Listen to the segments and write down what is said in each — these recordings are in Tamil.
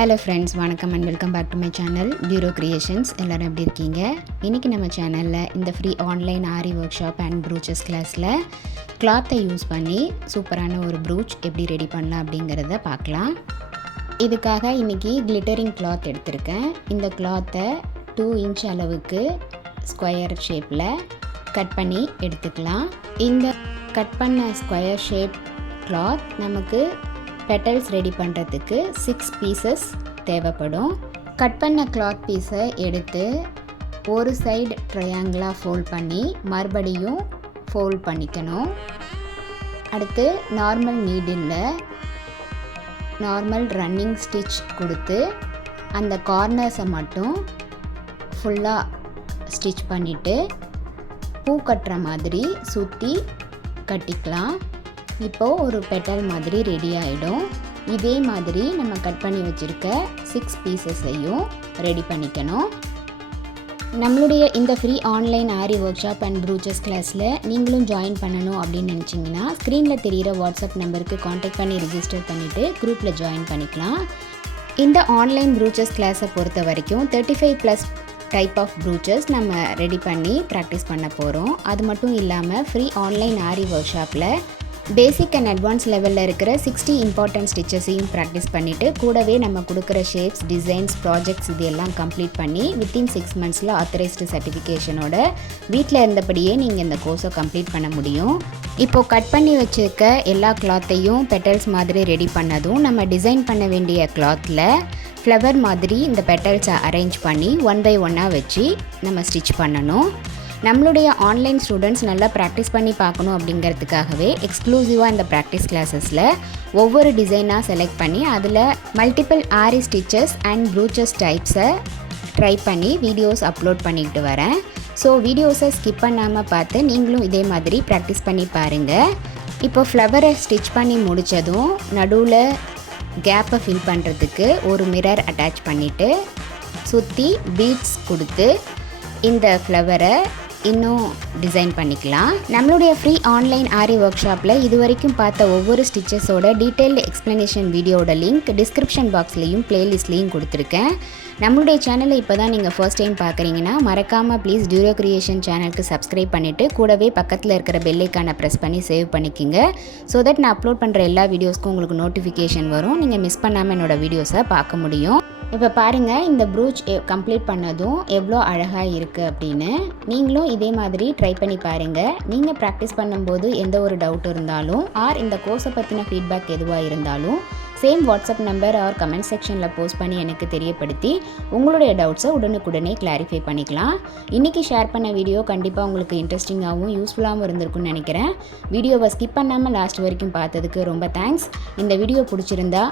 ஹலோ ஃப்ரெண்ட்ஸ், வணக்கம் and welcome back to my channel Puro Creations. எல்லோரும் எப்படி இருக்கீங்க? இன்றைக்கி நம்ம சேனலில் இந்த free online aari workshop and brooches கிளாஸில் கிளாத்தை யூஸ் பண்ணி சூப்பரான ஒரு ப்ரூச் எப்படி ரெடி பண்ணலாம் அப்படிங்கிறத பார்க்கலாம். இதுக்காக இன்றைக்கி கிளிட்டரிங் கிளாத் எடுத்திருக்கேன். இந்த கிளாத்தை 2 இன்ச் அளவுக்கு ஸ்கொயர் ஷேப்பில் கட் பண்ணி எடுத்துக்கலாம். இந்த கட் பண்ண ஸ்கொயர் ஷேப் கிளாத் நமக்கு பெட்டல்ஸ் ரெடி பண்ணுறதுக்கு 6 பீசஸ் தேவைப்படும். கட் பண்ண கிளாத் பீஸை எடுத்து ஒரு சைடு ட்ரையாங்கிளாக ஃபோல்ட் பண்ணி மறுபடியும் ஃபோல்ட் பண்ணிக்கணும். அடுத்து நார்மல் நீடிலில் நார்மல் ரன்னிங் ஸ்டிச் கொடுத்து அந்த கார்னர்ஸை மட்டும் ஃபுல்லாக ஸ்டிச் பண்ணிவிட்டு பூ கட்டுற மாதிரி சுற்றி கட்டிக்கலாம். இப்போது ஒரு பெட்டல் மாதிரி ரெடி ஆகிடும். இதே மாதிரி நம்ம கட் பண்ணி வச்சுருக்க 6 பீசஸையும் ரெடி பண்ணிக்கணும். நம்மளுடைய இந்த free online aari workshop and brooches கிளாஸில் நீங்களும் ஜாயின் பண்ணணும் அப்படின்னு நினச்சிங்கன்னா ஸ்க்ரீனில் தெரிகிற வாட்ஸ்அப் நம்பருக்கு காண்டாக்ட் பண்ணி ரிஜிஸ்டர் பண்ணிவிட்டு குரூப்பில் ஜாயின் பண்ணிக்கலாம். இந்த ஆன்லைன் ப்ரூச்சஸ் கிளாஸை பொறுத்த வரைக்கும் 35+ டைப் ஆஃப் ப்ரூச்சஸ் நம்ம ரெடி பண்ணி ப்ராக்டிஸ் பண்ண போகிறோம். அது மட்டும் இல்லாமல் ஃப்ரீ ஆன்லைன் ஆரி ஒர்க் ஷாப்பில் பேசிக் அண்ட் அட்வான்ஸ் லெவலில் இருக்கிற 60 இம்பார்ட்டன்ட் ஸ்டிச்சஸையும் ப்ராக்டிஸ் பண்ணிவிட்டு கூடவே நம்ம கொடுக்குற ஷேப்ஸ், டிசைன்ஸ், ப்ராஜெக்ட்ஸ் இது எல்லாம் கம்ப்ளீட் பண்ணி வித்தின் 6 மந்த்ஸில் ஆத்தரைஸ்டு சர்டிஃபிகேஷனோட வீட்டில் இருந்தபடியே நீங்கள் இந்த கோர்ஸை கம்ப்ளீட் பண்ண முடியும். இப்போது கட் பண்ணி வச்சுருக்க எல்லா கிளாத்தையும் பெட்டல்ஸ் மாதிரி ரெடி பண்ணதும் நம்ம டிசைன் பண்ண வேண்டிய கிளாத்தில் ஃப்ளவர் மாதிரி இந்த பெட்டல்ஸை அரேஞ்ச் பண்ணி 1 by 1 வச்சு நம்ம ஸ்டிச் பண்ணணும். நம்மளுடைய ஆன்லைன் ஸ்டூடெண்ட்ஸ் நல்லா ப்ராக்டிஸ் பண்ணி பார்க்கணும் அப்படிங்கிறதுக்காகவே எக்ஸ்க்ளூசிவாக இந்த ப்ராக்டிஸ் கிளாஸஸில் ஒவ்வொரு டிசைனாக செலக்ட் பண்ணி அதில் multiple aari stitches and brooches டைப்ஸை ட்ரை பண்ணி வீடியோஸ் அப்லோட் பண்ணிக்கிட்டு வரேன். ஸோ வீடியோஸை ஸ்கிப் பண்ணாமல் பார்த்து நீங்களும் இதே மாதிரி ப்ராக்டிஸ் பண்ணி பாருங்கள். இப்போ ஃப்ளவரை ஸ்டிச் பண்ணி முடித்ததும் நடுவில் கேப்பை ஃபில் பண்ணுறதுக்கு ஒரு மிரர் அட்டாச் பண்ணிவிட்டு சுற்றி பீட்ஸ் கொடுத்து இந்த ஃப்ளவரை இன்னும் டிசைன் பண்ணிக்கலாம். நம்மளுடைய ஃப்ரீ ஆன்லைன் ஆரி ஒர்க் ஷாப்பில் இது வரைக்கும் பார்த்த ஒவ்வொரு ஸ்டிச்சஸோட டீட்டெயில்டு எக்ஸ்ப்ளனேஷன் வீடியோட லிங்க் டிஸ்கிரிப்ஷன் பாக்ஸ்லேயும் ப்ளேலிஸ்ட்லேயும் கொடுத்துருக்கேன். நம்மளுடைய சேனலை இப்போ தான் நீங்கள் ஃபர்ஸ்ட் டைம் பார்க்குறீங்கன்னா மறக்காமல் ப்ளீஸ் பியூரோ கிரியேஷன் சேனலுக்கு சப்ஸ்கிரைப் பண்ணிவிட்டு கூடவே பக்கத்தில் இருக்கிற பெல் ஐக்கானை ப்ரெஸ் பண்ணி சேவ் பண்ணிக்கோங்க. ஸோ தட் நான் அப்லோட் பண்ணுற எல்லா வீடியோஸ்க்கும் உங்களுக்கு நோட்டிஃபிகேஷன் வரும். நீங்கள் மிஸ் பண்ணாமல் என்னோடய வீடியோஸை பார்க்க முடியும். இப்போ பாருங்கள், இந்த ப்ரூச் கம்ப்ளீட் பண்ணதும் எவ்வளோ அழகாக இருக்குது அப்படின்னு. நீங்களும் இதே மாதிரி ட்ரை பண்ணி பாருங்கள். நீங்கள் ப்ராக்டிஸ் பண்ணும்போது எந்த ஒரு டவுட் இருந்தாலும் ஆர் இந்த கோர்ஸை பற்றின ஃபீட்பேக் எதுவாக இருந்தாலும் same WhatsApp number or comment செக்ஷனில் போஸ்ட் பண்ணி எனக்கு தெரியப்படுத்தி உங்களுடைய டவுட்ஸை உடனுக்குடனே கிளாரிஃபை பண்ணிக்கலாம். இன்றைக்கி ஷேர் பண்ண வீடியோ கண்டிப்பாக உங்களுக்கு இன்ட்ரெஸ்டிங்காகவும் யூஸ்ஃபுல்லாகவும் இருந்திருக்குன்னு நினைக்கிறேன். வீடியோவை ஸ்கிப் பண்ணாமல் லாஸ்ட் வரைக்கும் பார்த்ததுக்கு ரொம்ப தேங்க்ஸ். இந்த வீடியோ பிடிச்சிருந்தா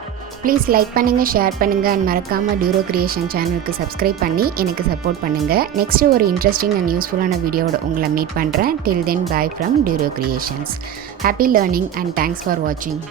ப்ளீஸ் லைக் பண்ணுங்கள், ஷேர் பண்ணுங்கள் அண்ட் மறக்காமல் பியூரோ கிரியேஷன் சேனலுக்கு சப்ஸ்கிரைப் பண்ணி எனக்கு சப்போர்ட் பண்ணுங்கள். நெக்ஸ்ட்டு ஒரு இன்ட்ரெஸ்டிங் அண்ட் யூஸ்ஃபுல்லான வீடியோட உங்களை மீட் பண்ணுறேன். Till then, bye from Puro Creations. Happy learning and thanks for வாட்சிங்.